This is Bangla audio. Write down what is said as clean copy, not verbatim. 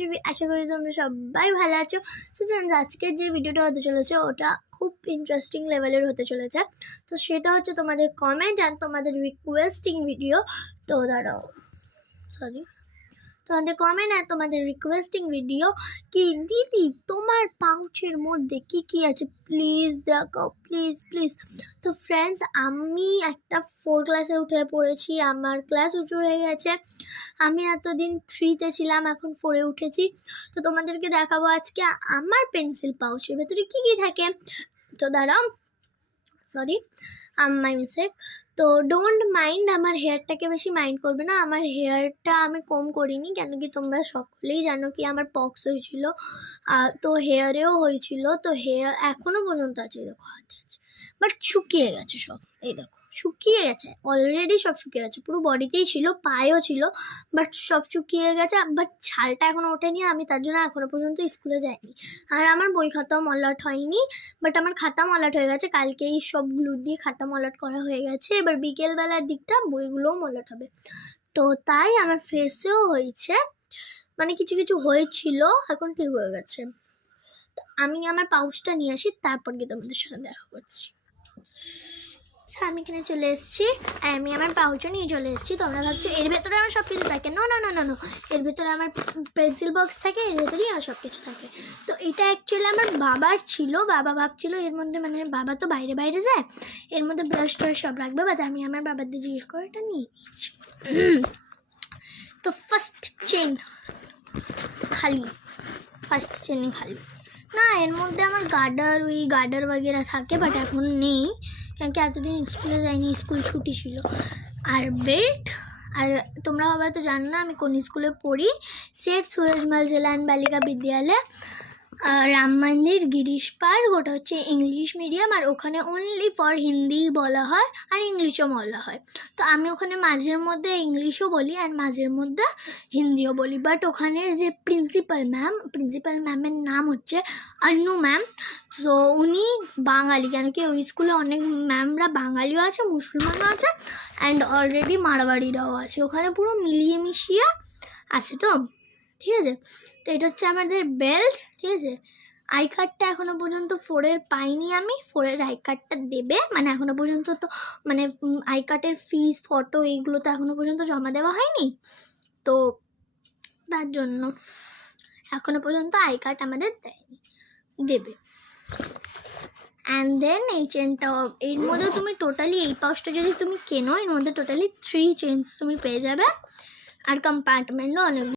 শুভি, আশা করি তোমরা সবাই ভালো আছো। সো ফ্রেন্ডস, আজকের যে ভিডিওটা হতে চলেছে ওটা খুব ইন্টারেস্টিং লেভেলের হতে চলেছে। তো সেটা হচ্ছে তোমাদের কমেন্ট অ্যান্ড তোমাদের রিকোয়েস্টিং ভিডিও। তো দাঁড়াও, তোমাদের কমেন্ট আর তোমাদের রিকোয়েস্টিং ভিডিও কি দিদি তোমার পাউচের মধ্যে কি কি আছে প্লিজ দেখাও, প্লিজ প্লিজ। তো ফ্রেন্ডস, আমি একটা 4 ক্লাসে উঠে পড়েছি, আমার ক্লাস উঁচু হয়ে গেছে। আমি এতদিন 3তে ছিলাম, এখন 4এ উঠেছি। তো তোমাদেরকে দেখাবো আজকে আমার পেন্সিল পাউচের ভেতরে কি কি থাকে। তো দাঁড়াও, সরি, মাই মিস্টেক। তো ডোন্ট মাইন্ড, আমার হেয়ারটাকে বেশি মাইন্ড করবে না। আমার হেয়ারটা আমি কম করিনি, কেন কি তোমরা সকলেই জানো কি আমার পক্স হয়েছিল, তো হেয়ারেও হয়েছিল। তো হেয়ার এখনও পর্যন্ত আছে, দেখো হাতে আছে, বাট শুকিয়ে গেছে সব। এই দেখো শুকিয়ে গেছে, অলরেডি সব শুকিয়ে গেছে, পুরো বডিতেই ছিল, পায়েও ছিল, বাট সব শুকিয়ে গেছে। বাট ছালটা এখনও ওঠেনি, আমি তার জন্য এখনও পর্যন্ত স্কুলে যাইনি। আর আমার বই খাতাও মলাট হয়নি, বাট আমার খাতা মলাট হয়ে গেছে। কালকেই সব গ্লু দিয়ে খাতা মলাট করা হয়ে গেছে, এবার বিকেলবেলার দিকটা বইগুলোও মলাট হবে। তো তাই আমার ফেসেও হয়েছে, মানে কিছু কিছু হয়েছিল, এখন ঠিক হয়ে গেছে। তো আমি আমার পাউচটা নিয়ে আসি, তারপর গিয়ে তোমাদের সাথে দেখা করছি। আমি এখানে চলে এসেছি, আর আমি আমার পাউচও নিয়ে চলে এসেছি। তোমরা ভাবছো এর ভেতরে আমার সব কিছু থাকে, no no no no no, এর ভেতরে আমার পেন্সিল বক্স থাকে, এর ভেতরেই আমার সব কিছু থাকে। তো এটা অ্যাকচুয়ালি আমার বাবার ছিল, বাবা ভাবছিল এর মধ্যে, মানে বাবা তো বাইরে বাইরে যায়, এর মধ্যে ব্রাশ ট্রাশ সব রাখবে, বাট আমি আমার বাবাদের জিজ্ঞেস করে এটা নিয়ে নিয়েছি। তো ফার্স্ট চেন খালি, ফার্স্ট চেনই খালি না, এর মধ্যে আমার গার্ডার বাগেরা থাকে, বাট এখন নেই, কারণ কি এতদিন স্কুলে যাইনি, স্কুল ছুটি ছিল। আর বেল্ট, আর তোমরা হয়তো জানো না আমি কোন স্কুলে পড়ি, সেট সুরজমাল জেলা বালিকা বিদ্যালয়, রাম মন্দির, গিরিশ পার্ক, ওটা হচ্ছে ইংলিশ মিডিয়াম, আর ওখানে অনলি ফর হিন্দি বলা হয় আর ইংলিশও বলা হয়। তো আমি ওখানে মাঝের মধ্যে ইংলিশও বলি আর মাঝের মধ্যে হিন্দিও বলি। বাট ওখানের যে প্রিন্সিপাল ম্যামের নাম হচ্ছে আন্নু ম্যাম। সো উনি বাঙালি, কেন কি ওই স্কুলে অনেক ম্যামরা বাঙালিও আছে, মুসলমানও আছে, অ্যান্ড অলরেডি মারওয়াড়িরাও আছে, ওখানে পুরো মিলিয়ে মিশিয়ে আছে। তো ঠিক আছে, তো এটা হচ্ছে আমাদের বেল্ট, ঠিক আছে। আই কার্ডটা এখনও পর্যন্ত 4-এর পাইনি আমি, 4-এর আই কার্ডটা দেবে, মানে এখনও পর্যন্ত তো মানে আই কার্ডের ফিস, ফটো এইগুলো তো এখনও পর্যন্ত জমা দেওয়া হয়নি, তো তার জন্য এখনও পর্যন্ত আই কার্ড আমাদের দেয়নি, দেবে। অ্যান্ড দেন এই চেনটা, এর মধ্যে তুমি টোটালি এই পাউচটা যদি তুমি কেনো, এর মধ্যে টোটালি 3 চেনস তুমি পেয়ে যাবে, আর কম্পার্টমেন্টও অনেক